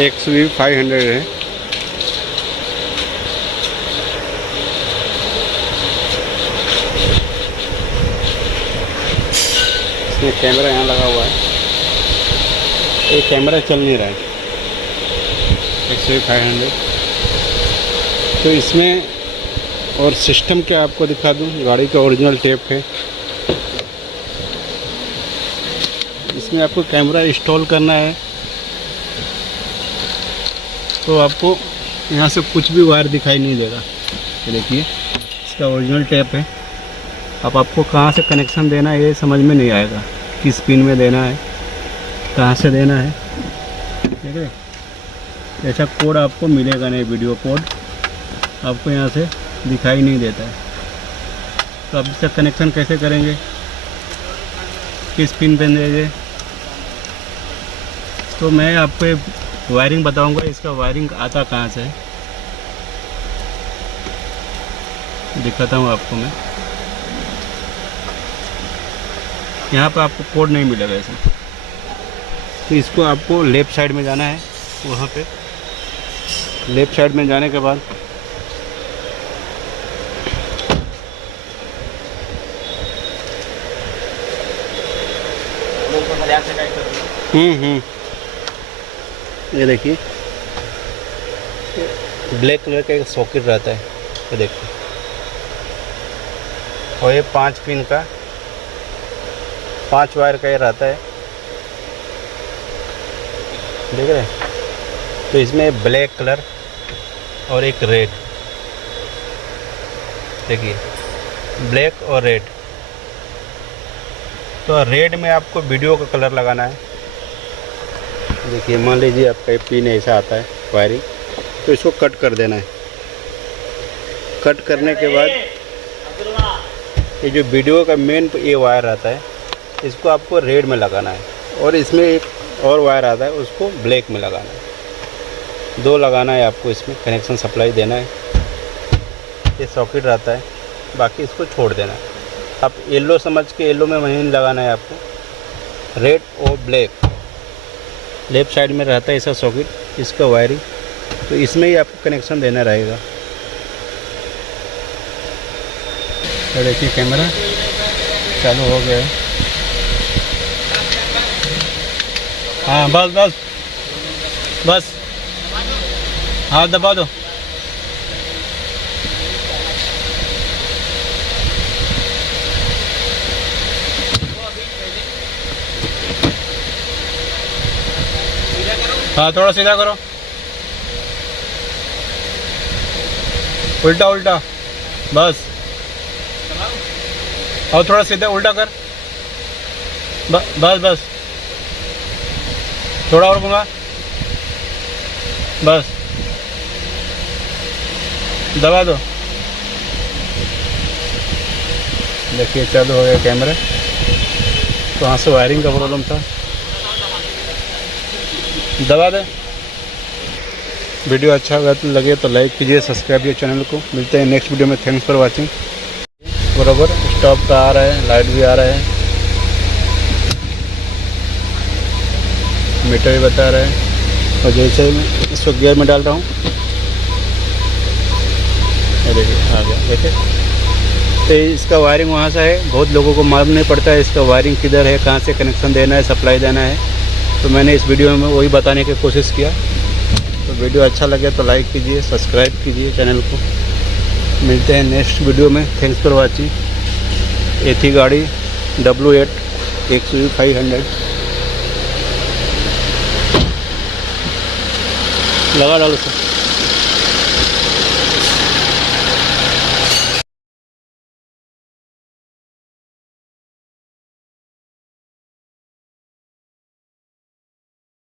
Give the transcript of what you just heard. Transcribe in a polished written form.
XUV 500 है। इसमें camera यहाँ लगा हुआ है, ये कैमरा चल नहीं रहा है XUV 500। तो इसमें और सिस्टम क्या आपको दिखा दूँ, गाड़ी का ओरिजिनल टेप है। इसमें आपको कैमरा इंस्टॉल करना है तो आपको यहाँ से कुछ भी वायर दिखाई नहीं देगा। ये देखिए इसका ओरिजिनल टेप है। अब आपको कहाँ से कनेक्शन देना है ये समझ में नहीं आएगा, किस पिन में देना है, कहाँ से देना है। ठीक है, ऐसा कोड आपको मिलेगा नहीं, वीडियो कोड आपको यहाँ से दिखाई नहीं देता है। तो अब इसका कनेक्शन कैसे करेंगे, किस पिन पे देंगे, तो मैं आपको वायरिंग बताऊंगा। इसका वायरिंग आता कहाँ से है दिखाता हूँ आपको मैं। यहाँ पर आपको कोड नहीं मिलेगा ऐसा, तो इसको आपको लेफ़्ट साइड में जाना है। वहाँ पे लेफ़्ट साइड में जाने के बाद ये देखिए ब्लैक कलर का एक सॉकेट रहता है, ये देखिए, और ये 5 पिन का 5 वायर का ये रहता है, देख रहे हैं। तो इसमें ब्लैक कलर और एक रेड, देखिए ब्लैक और रेड। तो रेड में आपको वीडियो का कलर लगाना है। देखिए मान लीजिए आपका पिन ऐसा आता है वायरिंग, तो इसको कट कर देना है। कट करने के बाद ये जो वीडियो का मेन ये वायर आता है, इसको आपको रेड में लगाना है, और इसमें एक और वायर आता है उसको ब्लैक में लगाना है। 2 लगाना है आपको, इसमें कनेक्शन सप्लाई देना है। ये सॉकेट रहता है, बाकी इसको छोड़ देना है। आप येलो समझ के येलो में वहीं लगाना है आपको, रेड और ब्लैक। लेफ़्ट साइड में रहता है ऐसा सॉकेट, इसका वायरिंग, तो इसमें ही आपको कनेक्शन देना रहेगा। तो देखिए कैमरा चालू हो गया है। हाँ बस बस बस, हाँ दबा दो। हाँ थोड़ा सीधा करो, उल्टा उल्टा, बस। और थोड़ा सीधा उल्टा कर, बस बस, थोड़ा और घुमा, बस दबा दो। देखिए चालू हो गया कैमरा। तो वहाँ से वायरिंग का प्रॉब्लम था, दबा दें। वीडियो अच्छा लगे तो लाइक कीजिए, सब्सक्राइब कीजिए चैनल को। मिलते हैं नेक्स्ट वीडियो में। Thanks for watching. बराबर स्टॉप का आ रहा है, लाइट भी आ रहा है, मीटर भी बता रहा है। और जैसे ही मैं इसको गियर में डाल रहा हूँ, देखिए आ गया। देखिए तो इसका वायरिंग वहाँ से है, बहुत लोगों को मालूम नहीं पड़ता है इसका वायरिंग किधर है, कहाँ से कनेक्शन देना है, सप्लाई देना है। तो मैंने इस वीडियो में वही बताने की कोशिश किया। तो वीडियो अच्छा लगे तो लाइक कीजिए, सब्सक्राइब कीजिए चैनल को। मिलते हैं नेक्स्ट वीडियो में। Thanks for watching. ये थी गाड़ी W8 XUV 500। लगा डालो सर।